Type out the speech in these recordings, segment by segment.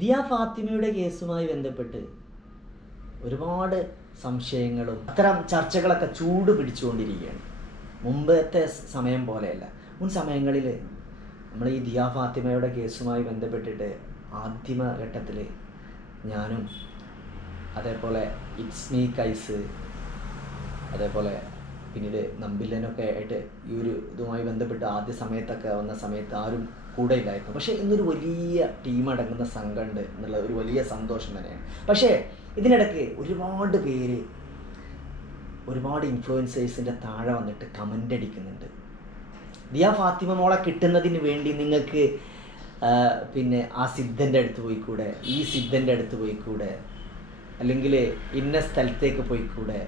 ദിയ ഫാത്തിമയുടെ കേസുമായി ബന്ധപ്പെട്ട് ഒരുപാട് സംശയങ്ങളും അത്തരം ചർച്ചകളൊക്കെ ചൂട് പിടിച്ചുകൊണ്ടിരിക്കുകയാണ്. മുമ്പത്തെ സമയം പോലെയല്ല. മുൻ സമയങ്ങളിൽ നമ്മൾ ഈ ദിയ ഫാത്തിമയുടെ കേസുമായി ബന്ധപ്പെട്ടിട്ട് ആദ്യമ ഘട്ടത്തിൽ ഞാനും അതേപോലെ ഇറ്റ്സ് ഇറ്റ്സ്മി കൈസ് അതേപോലെ പിന്നീട് നമ്പില്ലനൊക്കെ ആയിട്ട് ഈ ഒരു ഇതുമായി ബന്ധപ്പെട്ട് ആദ്യ സമയത്തൊക്കെ വന്ന സമയത്ത് ആരും കൂടെ ഇല്ലായിരുന്നു. പക്ഷേ ഇന്നൊരു വലിയ ടീം അടങ്ങുന്ന സംഘമുണ്ട് എന്നുള്ള ഒരു വലിയ സന്തോഷം തന്നെയാണ്. പക്ഷേ ഇതിനിടയ്ക്ക് ഒരുപാട് പേര് ഒരുപാട് ഇൻഫ്ലുവൻസേഴ്സിന്റെ താഴെ വന്നിട്ട് കമന്റ് അടിക്കുന്നുണ്ട്. ദിയ ഫാത്തിമ മോളെ കിട്ടുന്നതിന് വേണ്ടി നിങ്ങൾക്ക് പിന്നെ ആ സിദ്ധന്റെ അടുത്ത് പോയിക്കൂടെ ഈ സിദ്ധന്റെ അടുത്ത് പോയിക്കൂടെ അല്ലെങ്കിൽ ഇന്ന സ്ഥലത്തേക്ക് പോയിക്കൂടെ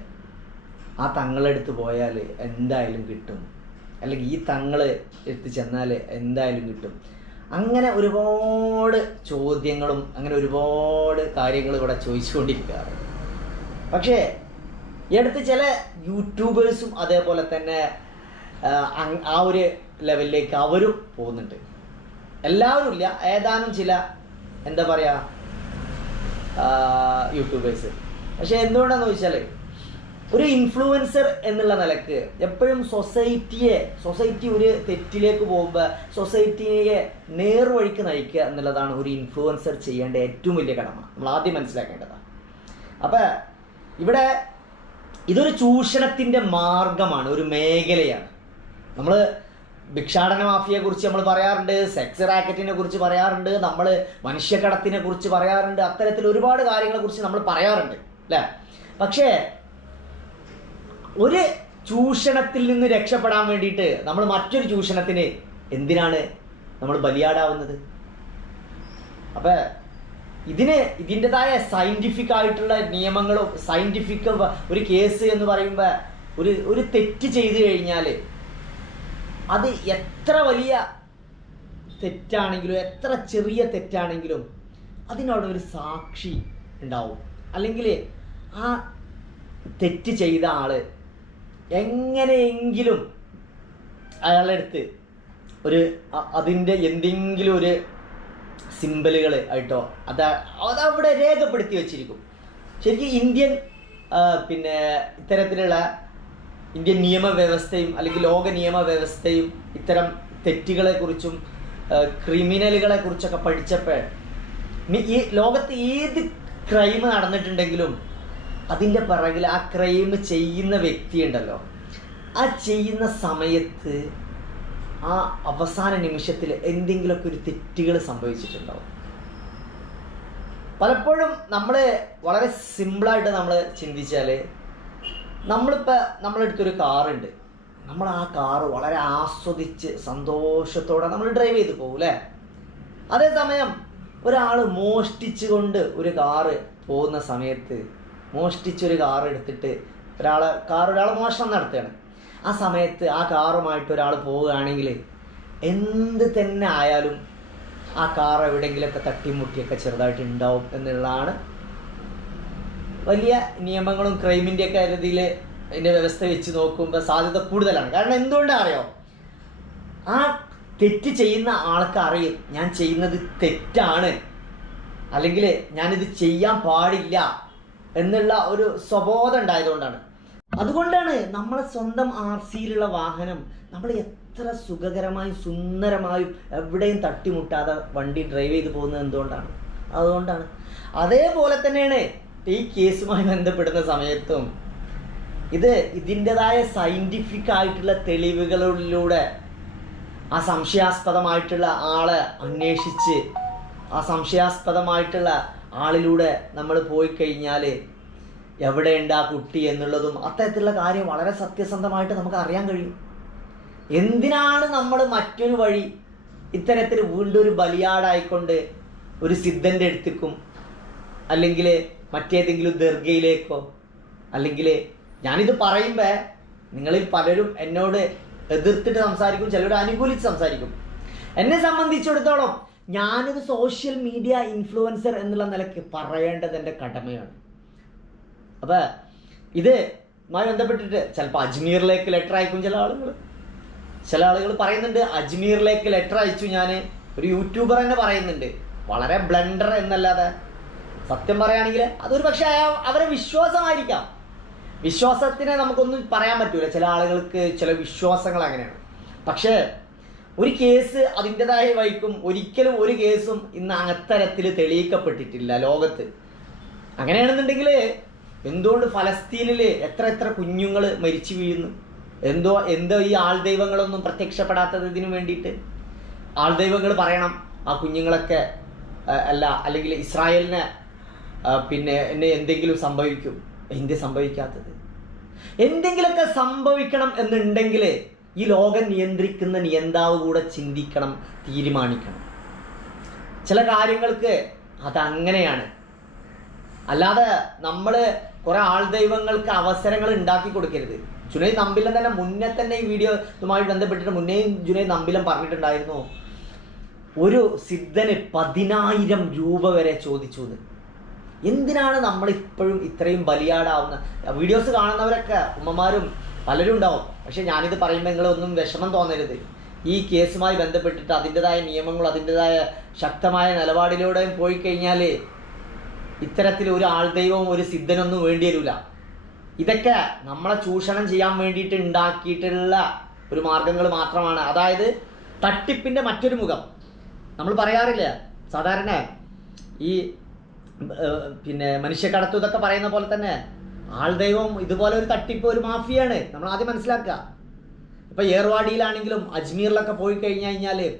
ആ തങ്ങളെ തങ്ങളെടുത്ത് പോയാൽ എന്തായാലും കിട്ടും. അല്ലെങ്കിൽ ഈ തങ്ങൾ എടുത്ത് ചെന്നാൽ എന്തായാലും കിട്ടും. അങ്ങനെ ഒരുപാട് ചോദ്യങ്ങളും അങ്ങനെ ഒരുപാട് കാര്യങ്ങളും ഇവിടെ ചോദിച്ചുകൊണ്ടിരിക്കാറ്. പക്ഷേ ഈ അടുത്ത് ചില യൂട്യൂബേഴ്സും അതേപോലെ തന്നെ ആ, ഒരു ലെവലിലേക്ക് അവരും പോകുന്നുണ്ട്. എല്ലാവരും ഇല്ല ഏതാനും ചില എന്താ പറയുക യൂട്യൂബേഴ്സ്. പക്ഷെ എന്തുകൊണ്ടാന്ന് ചോദിച്ചാൽ ഒരു ഇൻഫ്ലുവൻസർ എന്നുള്ള നിലയ്ക്ക് എപ്പോഴും സൊസൈറ്റിയെ സൊസൈറ്റി ഒരു തെറ്റിലേക്ക് പോകുമ്പോൾ സൊസൈറ്റിയെ നേർവഴിക്ക് നയിക്കുക എന്നുള്ളതാണ് ഒരു ഇൻഫ്ലുവൻസർ ചെയ്യേണ്ട ഏറ്റവും വലിയ കടമ. നമ്മൾ ആദ്യം മനസ്സിലാക്കേണ്ടതാണ്. അപ്പോൾ ഇവിടെ ഇതൊരു ചൂഷണത്തിന്റെ മാർഗമാണ് ഒരു മേഖലയാണ്. നമ്മൾ ഭിക്ഷാടന മാഫിയെ കുറിച്ച് നമ്മൾ പറയാറുണ്ട് സെക്സ് റാക്കറ്റിനെ കുറിച്ച് പറയാറുണ്ട് നമ്മൾ മനുഷ്യക്കടത്തിനെ കുറിച്ച് പറയാറുണ്ട് അത്തരത്തിൽ ഒരുപാട് കാര്യങ്ങളെ കുറിച്ച് നമ്മൾ പറയാറുണ്ട് അല്ലേ? പക്ഷേ ഒരു ചൂഷണത്തിൽ നിന്ന് രക്ഷപ്പെടാൻ വേണ്ടിയിട്ട് നമ്മൾ മറ്റൊരു ചൂഷണത്തിന് എന്തിനാണ് നമ്മൾ ബലിയാടാവുന്നത്? അപ്പൊ ഇതിന് ഇതിന്റെതായ സയന്റിഫിക് ആയിട്ടുള്ള നിയമങ്ങളും സയന്റിഫിക് ഒരു കേസ് എന്ന് പറയുമ്പോൾ ഒരു ഒരു തെറ്റ് ചെയ്തു കഴിഞ്ഞാൽ അത് എത്ര വലിയ തെറ്റാണെങ്കിലും എത്ര ചെറിയ തെറ്റാണെങ്കിലും അതിനവിടെ ഒരു സാക്ഷി ഉണ്ടാവും. അല്ലെങ്കിൽ ആ തെറ്റ് ചെയ്ത ആൾ എങ്ങനെയെങ്കിലും അയാളുടെ അടുത്ത് ഒരു അതിന്റെ എന്തെങ്കിലും ഒരു സിമ്പലുകൾ ആയിട്ടോ അത് അതവിടെ രേഖപ്പെടുത്തി വെച്ചിരിക്കും. ശരിക്കും ഇന്ത്യൻ പിന്നെ ഇത്തരത്തിലുള്ള ഇന്ത്യൻ നിയമവ്യവസ്ഥയും അല്ലെങ്കിൽ ലോക നിയമവ്യവസ്ഥയും ഇത്തരം തെറ്റുകളെക്കുറിച്ചും ക്രിമിനലുകളെ കുറിച്ചൊക്കെ പഠിച്ചപ്പോൾ ഈ ലോകത്ത് ഏത് ക്രൈം നടന്നിട്ടുണ്ടെങ്കിലും അതിന്റെ പിറകിൽ ആ ക്രൈം ചെയ്യുന്ന വ്യക്തി ഉണ്ടല്ലോ ആ ചെയ്യുന്ന സമയത്ത് ആ അവസാന നിമിഷത്തിൽ എന്തെങ്കിലുമൊക്കെ ഒരു തെറ്റുകൾ സംഭവിച്ചിട്ടുണ്ടാവും. പലപ്പോഴും നമ്മൾ വളരെ സിമ്പിളായിട്ട് നമ്മൾ ചിന്തിച്ചാൽ നമ്മളിപ്പോൾ നമ്മളെടുത്തൊരു കാറുണ്ട്. നമ്മൾ ആ കാറ് വളരെ ആസ്വദിച്ച് സന്തോഷത്തോടെ നമ്മൾ ഡ്രൈവ് ചെയ്ത് പോകും അല്ലേ അതേസമയം ഒരാൾ മോഷ്ടിച്ചുകൊണ്ട് ഒരു കാറ് പോകുന്ന സമയത്ത് മോഷ്ടിച്ചൊരു കാർ എടുത്തിട്ട് ഒരാളെ കാർ ഒരാൾ മോഷണം നടത്തുകയാണ്. ആ സമയത്ത് ആ കാറുമായിട്ട് ഒരാൾ പോവുകയാണെങ്കിൽ എന്ത് തന്നെ ആയാലും ആ കാർ എവിടെയെങ്കിലുമൊക്കെ തട്ടിമുട്ടിയൊക്കെ ചെറുതായിട്ട് ഉണ്ടാവും എന്നുള്ളതാണ് വലിയ നിയമങ്ങളും ക്രൈമിന്റെ ഒക്കെ രീതിയിൽ അതിന്റെ വ്യവസ്ഥ വെച്ച് നോക്കുമ്പോൾ സാധ്യത കൂടുതലാണ്. കാരണം എന്തുകൊണ്ടാണ് അറിയോ? ആ തെറ്റ് ചെയ്യുന്ന ആൾക്ക് അറിയും ഞാൻ ചെയ്യുന്നത് തെറ്റാണ്. അല്ലെങ്കിൽ ഞാനിത് ചെയ്യാൻ പാടില്ല. എന്നുള്ള ഒരു സ്വബോധം ഉണ്ടായതുകൊണ്ടാണ്. അതുകൊണ്ടാണ് നമ്മളെ സ്വന്തം ആർ സിയിലുള്ള വാഹനം നമ്മൾ എത്ര സുഖകരമായും സുന്ദരമായും എവിടെയും തട്ടിമുട്ടാതെ വണ്ടി ഡ്രൈവ് ചെയ്ത് പോകുന്നത് എന്തുകൊണ്ടാണ്? അതുകൊണ്ടാണ്. അതേപോലെ തന്നെയാണ് ഈ കേസുമായി ബന്ധപ്പെടുന്ന സമയത്തും ഇത് ഇതിന്റെതായ സയന്റിഫിക് ആയിട്ടുള്ള തെളിവുകളിലൂടെ ആ സംശയാസ്പദമായിട്ടുള്ള ആളെ അന്വേഷിച്ച് ആ സംശയാസ്പദമായിട്ടുള്ള ആളിലൂടെ നമ്മൾ പോയി കഴിഞ്ഞാൽ എവിടെയുണ്ട് ആ കുട്ടി എന്നുള്ളതും അത്തരത്തിലുള്ള കാര്യം വളരെ സത്യസന്ധമായിട്ട് നമുക്ക് അറിയാൻ കഴിയും. എന്തിനാണ് നമ്മൾ മറ്റൊരു വഴി ഇത്തരത്തിൽ വീണ്ടും ഒരു ബലിയാടായിക്കൊണ്ട് ഒരു സിദ്ധന്റെ അടുത്തേക്കും അല്ലെങ്കിൽ മറ്റേതെങ്കിലും ദീർഘയിലേക്കോ അല്ലെങ്കിൽ ഞാനിത് പറയുമ്പോൾ നിങ്ങളിൽ പലരും എന്നോട് എതിർത്തിട്ട് സംസാരിക്കും ചിലർ അനുകൂലിച്ച് സംസാരിക്കും. എന്നെ സംബന്ധിച്ചിടത്തോളം ഞാനൊരു സോഷ്യൽ മീഡിയ ഇൻഫ്ലുവൻസർ എന്നുള്ള നിലയ്ക്ക് പറയേണ്ടത് എന്റെ കടമയാണ്. അപ്പോൾ ഇത് മായി ബന്ധപ്പെട്ടിട്ട് ചിലപ്പോൾ അജ്മീറിലേക്ക് ലെറ്റർ അയക്കും ചില ആളുകൾ ചില ആളുകൾ പറയുന്നുണ്ട് അജ്മീറിലേക്ക് ലെറ്റർ അയച്ചു ഞാൻ ഒരു യൂട്യൂബർ തന്നെ പറയുന്നുണ്ട്. വളരെ ബ്ലണ്ടർ എന്നല്ലാതെ. സത്യം പറയുകയാണെങ്കിൽ അതൊരു പക്ഷേ അയാൾ അവരെ വിശ്വാസമായിരിക്കാം. വിശ്വാസത്തിനെ നമുക്കൊന്നും പറയാൻ പറ്റൂല. ചില ആളുകൾക്ക് ചില വിശ്വാസങ്ങൾ അങ്ങനെയാണ്. പക്ഷേ ഒരു കേസ് അതിന്റെതായ വഴിക്കും ഒരിക്കലും ഒരു കേസും ഇന്ന് അത്തരത്തിൽ തെളിയിക്കപ്പെട്ടിട്ടില്ല ലോകത്ത്. അങ്ങനെയാണെന്നുണ്ടെങ്കിൽ എന്തുകൊണ്ട് ഫലസ്തീനിൽ എത്ര എത്ര കുഞ്ഞുങ്ങൾ മരിച്ചു വീഴുന്നു? എന്തോ എന്തോ ഈ ആൾ ദൈവങ്ങളൊന്നും പ്രത്യക്ഷപ്പെടാത്തത് ഇതിന് വേണ്ടിയിട്ട്? ആൾ ദൈവങ്ങൾ പറയണം ആ കുഞ്ഞുങ്ങളൊക്കെ അല്ല അല്ലെങ്കിൽ ഇസ്രായേലിനെ പിന്നെ എന്നെ എന്തെങ്കിലും സംഭവിക്കും. എന്ത് സംഭവിക്കാത്തത്? എന്തെങ്കിലുമൊക്കെ സംഭവിക്കണം എന്നുണ്ടെങ്കിൽ ഈ ലോകം നിയന്ത്രിക്കുന്ന നിയന്താവ് കൂടെ ചിന്തിക്കണം തീരുമാനിക്കണം. ചില കാര്യങ്ങൾക്ക് അതങ്ങനെയാണ് അല്ലാതെ നമ്മൾ കുറെ ആൾ ദൈവങ്ങൾക്ക് അവസരങ്ങൾ ഉണ്ടാക്കി കൊടുക്കരുത്. ജുനൈദ് നമ്പിലം തന്നെ മുന്നേ തന്നെ ഈ വീഡിയോ ഇതുമായി ബന്ധപ്പെട്ടിട്ട് മുന്നേയും ജുനൈദ് നമ്പിലം പറഞ്ഞിട്ടുണ്ടായിരുന്നു. ഒരു സിദ്ധന് പതിനായിരം രൂപ വരെ ചോദിച്ചു എന്തിനാണ് നമ്മൾ ഇപ്പോഴും ഇത്രയും ബലിയാടാവുന്ന വീഡിയോസ് കാണുന്നവരൊക്കെ ഉമ്മമാരും പലരും ഉണ്ടാവും. പക്ഷെ ഞാനിത് പറയുമ്പോൾ നിങ്ങളൊന്നും വിഷമം തോന്നരുത്. ഈ കേസുമായി ബന്ധപ്പെട്ടിട്ട് അതിന്റെതായ നിയമങ്ങൾ അതിന്റെതായ ശക്തമായ നിലപാടിലൂടെയും പോയി കഴിഞ്ഞാൽ ഇത്തരത്തിൽ ഒരു ആൾ ദൈവവും ഒരു സിദ്ധനൊന്നും വേണ്ടി വരില്ല ഇതൊക്കെ നമ്മളെ ചൂഷണം ചെയ്യാൻ വേണ്ടിയിട്ട് ഉണ്ടാക്കിയിട്ടുള്ള ഒരു മാർഗങ്ങൾ മാത്രമാണ്. അതായത് തട്ടിപ്പിന്റെ മറ്റൊരു മുഖം. നമ്മൾ പറയാറില്ല സാധാരണ ഈ പിന്നെ മനുഷ്യക്കടത്തു ഇതൊക്കെ പറയുന്ന പോലെ തന്നെ ആൾ ദൈവം ഇതുപോലെ ഒരു തട്ടിപ്പ് ഒരു മാഫിയാണ്. നമ്മൾ ആദ്യം മനസ്സിലാക്കുക. ഇപ്പൊ ഏർവാടിയിലാണെങ്കിലും അജ്മീറിലൊക്കെ പോയി കഴിഞ്ഞു കഴിഞ്ഞാൽ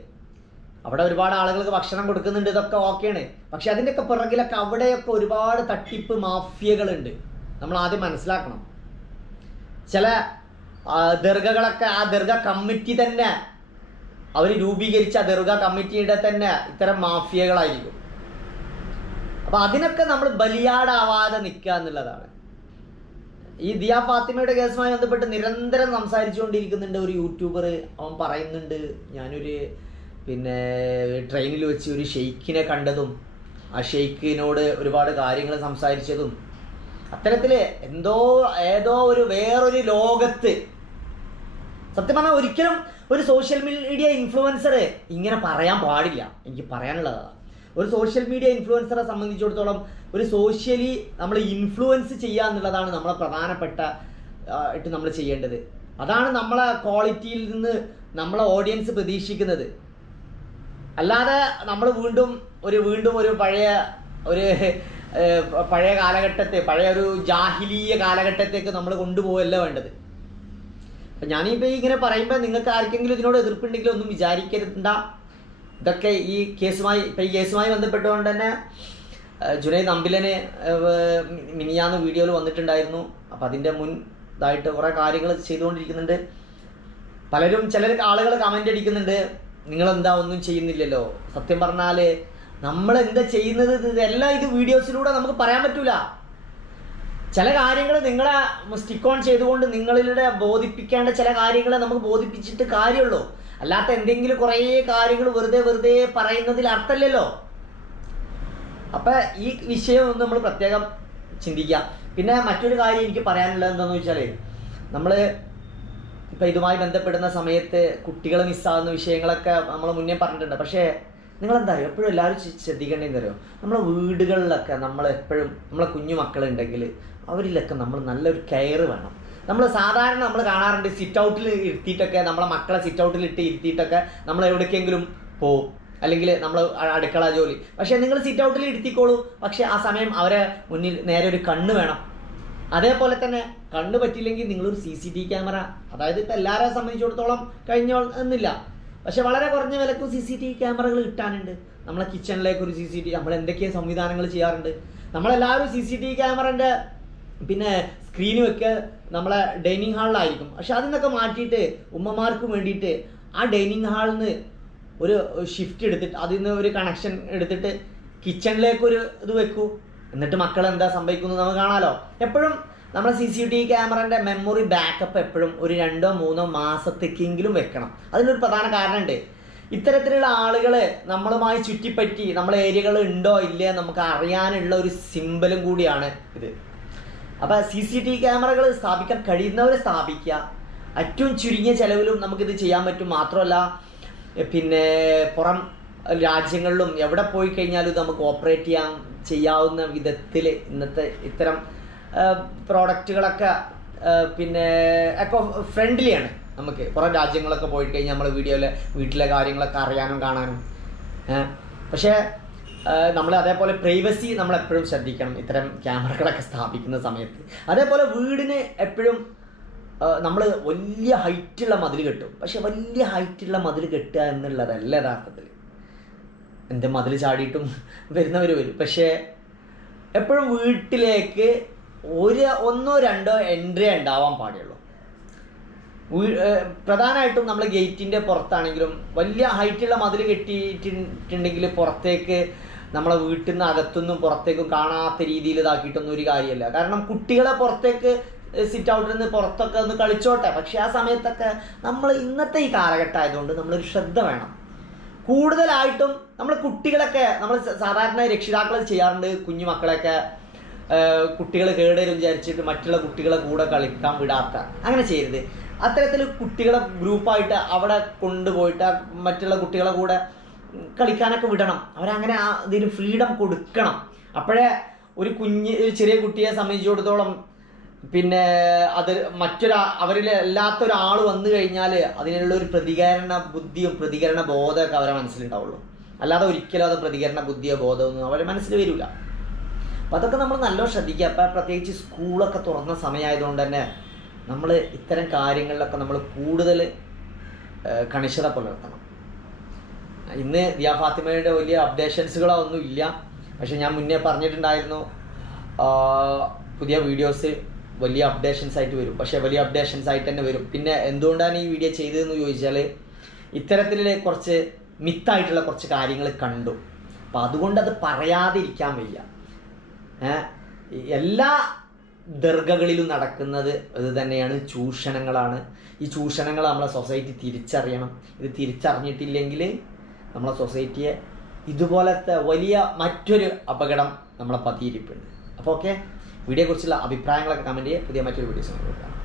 അവിടെ ഒരുപാട് ആളുകൾക്ക് ഭക്ഷണം കൊടുക്കുന്നുണ്ട് ഇതൊക്കെ ഓക്കെയാണ്. പക്ഷെ അതിന്റെയൊക്കെ പിറകിലൊക്കെ അവിടെയൊക്കെ ഒരുപാട് തട്ടിപ്പ് മാഫിയകളുണ്ട്. നമ്മൾ ആദ്യം മനസ്സിലാക്കണം. ചില ദർഗകളൊക്കെ ആ ദർഗ കമ്മിറ്റി തന്നെ അവർ രൂപീകരിച്ച ദർഗ കമ്മിറ്റിയുടെ തന്നെ ഇത്തരം മാഫിയകളായിരിക്കും. അപ്പൊ അതിനൊക്കെ നമ്മൾ ബലിയാടാവാതെ നിൽക്കുക എന്നുള്ളതാണ്. ഈ ദിയ ഫാത്തിമയുടെ കേസുമായി ബന്ധപ്പെട്ട് നിരന്തരം സംസാരിച്ചുകൊണ്ടിരിക്കുന്നുണ്ട് ഒരു യൂട്യൂബർ അവൻ പറയുന്നുണ്ട് ഞാനൊരു പിന്നെ ട്രെയിനിൽ വെച്ച് ഒരു ഷെയ്ഖിനെ കണ്ടതും ആ ഷെയ്ഖിനോട് ഒരുപാട് കാര്യങ്ങൾ സംസാരിച്ചതും അത്തരത്തിൽ എന്തോ ഏതോ ഒരു വേറൊരു ലോകത്ത് സത്യം പറഞ്ഞാൽ ഒരിക്കലും ഒരു സോഷ്യൽ മീഡിയ ഇൻഫ്ലുവൻസർ ഇങ്ങനെ പറയാൻ പാടില്ല. എനിക്ക് പറയാനുള്ളതാണ്. ഒരു സോഷ്യൽ മീഡിയ ഇൻഫ്ലുവൻസറെ സംബന്ധിച്ചിടത്തോളം ഒരു സോഷ്യലി നമ്മൾ ഇൻഫ്ലുവൻസ് ചെയ്യുക എന്നുള്ളതാണ് നമ്മളെ പ്രധാനപ്പെട്ട ആയിട്ട് നമ്മൾ ചെയ്യേണ്ടത്. അതാണ് നമ്മളെ ക്വാളിറ്റിയിൽ നിന്ന് നമ്മളെ ഓഡിയൻസ് പ്രതീക്ഷിക്കുന്നത്. അല്ലാതെ നമ്മൾ വീണ്ടും ഒരു വീണ്ടും ഒരു പഴയ ഒരു പഴയ കാലഘട്ടത്തെ പഴയ ഒരു ജാഹിലീയ കാലഘട്ടത്തേക്ക് നമ്മൾ കൊണ്ടുപോകല്ല വേണ്ടത്? അപ്പം ഞാനിപ്പോൾ ഇങ്ങനെ പറയുമ്പോൾ നിങ്ങൾക്ക് ആർക്കെങ്കിലും ഇതിനോട് എതിർപ്പുണ്ടെങ്കിൽ ഒന്നും വിചാരിക്കരുണ്ട ഇതൊക്കെ ഈ കേസുമായി ഇപ്പം ഈ കേസുമായി ബന്ധപ്പെട്ടുകൊണ്ട് തന്നെ ജുനൈദ് നമ്പിലന് ഏഹ്, മിനിയാന്ന് വീഡിയോയിൽ വന്നിട്ടുണ്ടായിരുന്നു. അപ്പം അതിന്റെ മുൻ ഇതായിട്ട് കുറേ കാര്യങ്ങൾ ചെയ്തുകൊണ്ടിരിക്കുന്നുണ്ട്. പലരും ചിലർ ആളുകൾ കമന്റ് അടിക്കുന്നുണ്ട്. നിങ്ങളെന്താ ഒന്നും ചെയ്യുന്നില്ലല്ലോ. സത്യം പറഞ്ഞാൽ നമ്മൾ എന്താ ചെയ്യുന്നത്? ഇത് ഇതെല്ലാം ഇത് വീഡിയോസിലൂടെ നമുക്ക് പറയാൻ പറ്റൂല. ചില കാര്യങ്ങൾ നിങ്ങളെ സ്റ്റിക്ക് ഓൺ ചെയ്തുകൊണ്ട് നിങ്ങളിലൂടെ ബോധിപ്പിക്കേണ്ട ചില കാര്യങ്ങളെ നമുക്ക് ബോധിപ്പിച്ചിട്ട് കാര്യമുള്ളൂ. അല്ലാത്ത എന്തെങ്കിലും കുറേ കാര്യങ്ങൾ വെറുതെ വെറുതെ പറയുന്നതിൽ അർത്ഥമില്ലല്ലോ. അപ്പൊ ഈ വിഷയം ഒന്ന് നമ്മൾ പ്രത്യേകം ചിന്തിക്കുക. പിന്നെ മറ്റൊരു കാര്യം എനിക്ക് പറയാനുള്ളത് എന്താണെന്ന് വെച്ചാൽ നമ്മൾ ഇപ്പൊ ഇതുമായി ബന്ധപ്പെടുന്ന സമയത്ത് കുട്ടികൾ മിസ്സാകുന്ന വിഷയങ്ങളൊക്കെ നമ്മൾ മുന്നേ പറഞ്ഞിട്ടുണ്ട്. പക്ഷേ നിങ്ങൾ എന്താ അറിയോ എപ്പോഴും എല്ലാവരും ശ്ര- ശ്രദ്ധിക്കേണ്ടതെന്ന് അറിയോ നമ്മളെ വീടുകളിലൊക്കെ നമ്മൾ എപ്പോഴും നമ്മളെ കുഞ്ഞു മക്കളുണ്ടെങ്കിൽ അവരിലൊക്കെ നമ്മൾ നല്ലൊരു കെയർ വേണം. നമ്മൾ സാധാരണ നമ്മൾ കാണാറുണ്ട് സിറ്റ് ഔട്ടിൽ ഇരുത്തിയിട്ടൊക്കെ നമ്മളെ മക്കളെ സിറ്റ് ഔട്ടിൽ ഇട്ട് ഇരുത്തിയിട്ടൊക്കെ നമ്മൾ എവിടേക്കെങ്കിലും പോകും അല്ലെങ്കിൽ നമ്മൾ അടുക്കള ജോലി. പക്ഷേ നിങ്ങൾ സിറ്റ് ഔട്ടിൽ ഇരുത്തിക്കോളൂ. പക്ഷേ ആ സമയം അവരെ മുന്നിൽ നേരെ ഒരു കണ്ണ് വേണം. അതേപോലെ തന്നെ കണ്ണ് പറ്റില്ലെങ്കിൽ നിങ്ങളൊരു സി സി ടി ക്യാമറ അതായത് ഇപ്പം എല്ലാവരെയും സംബന്ധിച്ചിടത്തോളം കഴിഞ്ഞോ എന്നില്ല. പക്ഷെ വളരെ കുറഞ്ഞ വിലക്കും സി സി ടി ക്യാമറകൾ കിട്ടാനുണ്ട്. നമ്മളെ കിച്ചണിലേക്ക് ഒരു സി സി ടി നമ്മൾ എന്തൊക്കെയാണ് സംവിധാനങ്ങൾ ചെയ്യാറുണ്ട്. നമ്മളെല്ലാവരും സി സി ടി ക്യാമറന്റെ പിന്നെ സ്ക്രീൻ വെക്കുക നമ്മളെ ഡൈനിങ് ഹാളിലായിരിക്കും പക്ഷെ അതിൽ നിന്നൊക്കെ മാറ്റിയിട്ട് ഉമ്മമാർക്ക് വേണ്ടിയിട്ട് ആ ഡൈനിങ് ഹാളിൽ നിന്ന് ഒരു ഷിഫ്റ്റ് എടുത്തിട്ട് അതിൽ നിന്ന് ഒരു കണക്ഷൻ എടുത്തിട്ട് കിച്ചണിലേക്ക് ഒരു ഇത് വെക്കൂ. എന്നിട്ട് മക്കൾ എന്താ സംഭവിക്കുന്നത് നമുക്ക് കാണാലോ. എപ്പോഴും നമ്മുടെ സി സി ടി ക്യാമറന്റെ മെമ്മറി ബാക്കപ്പ് എപ്പോഴും ഒരു രണ്ടോ മൂന്നോ മാസത്തേക്കെങ്കിലും വെക്കണം. അതിനൊരു പ്രധാന കാരണമുണ്ട് ഇത്തരത്തിലുള്ള ആളുകൾ നമ്മളുമായി ചുറ്റിപ്പറ്റി നമ്മളെ ഏരിയകൾ ഉണ്ടോ ഇല്ലയോ നമുക്ക് അറിയാനുള്ള ഒരു സിമ്പലും കൂടിയാണ് ഇത്. അപ്പോൾ സി സി ടി ക്യാമറകൾ സ്ഥാപിക്കാൻ കഴിയുന്നവർ സ്ഥാപിക്കുക. ഏറ്റവും ചുരുങ്ങിയ ചെലവിലും നമുക്കിത് ചെയ്യാൻ പറ്റും. മാത്രമല്ല പിന്നെ പുറം രാജ്യങ്ങളിലും എവിടെ പോയി കഴിഞ്ഞാലും ഇത് നമുക്ക് ഓപ്പറേറ്റ് ചെയ്യാൻ ചെയ്യാവുന്ന വിധത്തിൽ ഇന്നത്തെ ഇത്തരം പ്രോഡക്റ്റുകളൊക്കെ പിന്നെ എക്കോ ഫ്രണ്ട്ലിയാണ് നമുക്ക്. പുറം രാജ്യങ്ങളൊക്കെ പോയി കഴിഞ്ഞാൽ നമ്മൾ വീഡിയോയിലെ വീട്ടിലെ കാര്യങ്ങളൊക്കെ അറിയാനും കാണാനും പക്ഷേ നമ്മൾ അതേപോലെ പ്രൈവസി നമ്മൾ എപ്പോഴും ശ്രദ്ധിക്കണം. ഇത്തരം ക്യാമറകളൊക്കെ സ്ഥാപിക്കുന്ന സമയത്ത്. അതേപോലെ വീടിന് എപ്പോഴും നമ്മൾ വലിയ ഹൈറ്റുള്ള മതിൽ കെട്ടും. പക്ഷെ വലിയ ഹൈറ്റുള്ള മതിൽ കെട്ടുക എന്നുള്ളതല്ല യഥാർത്ഥത്തിൽ എന്റെ മതിൽ ചാടിയിട്ടും വരുന്നവർ വരും. പക്ഷേ എപ്പോഴും വീട്ടിലേക്ക് ഒരു ഒന്നോ രണ്ടോ എൻട്രി ഉണ്ടാവാൻ പാടുള്ളൂ പ്രധാനമായിട്ടും നമ്മൾ ഗേറ്റിന്റെ പുറത്താണെങ്കിലും വലിയ ഹൈറ്റുള്ള മതിൽ കെട്ടിയിട്ടുണ്ടെങ്കിൽ പുറത്തേക്ക് നമ്മളെ വീട്ടിൽ നിന്ന് അകത്തുനിന്നും പുറത്തേക്കും കാണാത്ത രീതിയിൽ ഇതാക്കിയിട്ടൊന്നും ഒരു കാര്യമല്ല. കാരണം കുട്ടികളെ പുറത്തേക്ക് സിറ്റ് ഔട്ടിൽ നിന്ന് പുറത്തൊക്കെ ഒന്ന് കളിച്ചോട്ടെ. പക്ഷെ ആ സമയത്തൊക്കെ നമ്മൾ ഇന്നത്തെ ഈ കാലഘട്ടം ആയതുകൊണ്ട് നമ്മളൊരു ശ്രദ്ധ വേണം. കൂടുതലായിട്ടും നമ്മൾ കുട്ടികളൊക്കെ നമ്മൾ സാധാരണ രക്ഷിതാക്കൾ ചെയ്യാറുണ്ട് കുഞ്ഞു മക്കളെയൊക്കെ കുട്ടികൾ കേടരും വിചാരിച്ചിട്ട് മറ്റുള്ള കുട്ടികളെ കൂടെ കളിക്കാൻ വിടാത്ത. അങ്ങനെ ചെയ്യരുത്. അത്തരത്തിൽ കുട്ടികളെ ഗ്രൂപ്പായിട്ട് അവിടെ കൊണ്ടുപോയിട്ട് മറ്റുള്ള കുട്ടികളെ കൂടെ കളിക്കാനൊക്കെ വിടണം. അവരങ്ങനെ ആ ഇതിന് ഫ്രീഡം കൊടുക്കണം. അപ്പോഴേ ഒരു കുഞ്ഞ് ഒരു ചെറിയ കുട്ടിയെ സംബന്ധിച്ചിടത്തോളം പിന്നെ അത് മറ്റൊരാ അവരിൽ അല്ലാത്ത ഒരാൾ വന്നു കഴിഞ്ഞാൽ അതിനുള്ള ഒരു പ്രതികരണ ബുദ്ധിയും പ്രതികരണ ബോധമൊക്കെ അവരെ മനസ്സിലുണ്ടാവുള്ളൂ. അല്ലാതെ ഒരിക്കലും അത് പ്രതികരണ ബുദ്ധിയോ ബോധമൊന്നും അവരെ മനസ്സിൽ വരില്ല അപ്പം അതൊക്കെ നമ്മൾ നല്ലോണം ശ്രദ്ധിക്കുക. അപ്പം പ്രത്യേകിച്ച് സ്കൂളൊക്കെ തുറന്ന സമയമായതുകൊണ്ട് തന്നെ നമ്മൾ ഇത്തരം കാര്യങ്ങളിലൊക്കെ നമ്മൾ കൂടുതൽ കണിശത പുലർത്തണം. ഇന്ന് ദിയാ ഫാത്തിമയുടെ വലിയ അപ്ഡേഷൻസുകളോ ഒന്നും ഇല്ല. പക്ഷെ ഞാൻ മുന്നേ പറഞ്ഞിട്ടുണ്ടായിരുന്നു പുതിയ വീഡിയോസ് വലിയ അപ്ഡേഷൻസ് ആയിട്ട് വരും. പക്ഷേ വലിയ അപ്ഡേഷൻസ് ആയിട്ട് തന്നെ വരും. പിന്നെ എന്തുകൊണ്ടാണ് ഈ വീഡിയോ ചെയ്തതെന്ന് ചോദിച്ചാൽ ഇത്തരത്തിലെ കുറച്ച് മിത്തായിട്ടുള്ള കുറച്ച് കാര്യങ്ങൾ കണ്ടു. അപ്പം അതുകൊണ്ട് അത് പറയാതിരിക്കാൻ വയ്യ. എല്ലാ ദർഗകളിലും നടക്കുന്നത് ഇത് തന്നെയാണ് ചൂഷണങ്ങളാണ്. ഈ ചൂഷണങ്ങൾ നമ്മളെ സൊസൈറ്റി തിരിച്ചറിയണം. ഇത് തിരിച്ചറിഞ്ഞിട്ടില്ലെങ്കിൽ നമ്മളെ സൊസൈറ്റിയെ ഇതുപോലത്തെ വലിയ മറ്റൊരു അപകടം നമ്മളെ പതിയിരിപ്പുണ്ട്. അപ്പോൾ ഓക്കെ വീഡിയോയെക്കുറിച്ചുള്ള അഭിപ്രായങ്ങളൊക്കെ കമന്റ് ചെയ്യുക. പുതിയ മറ്റൊരു വീഡിയോസ് നോക്കാം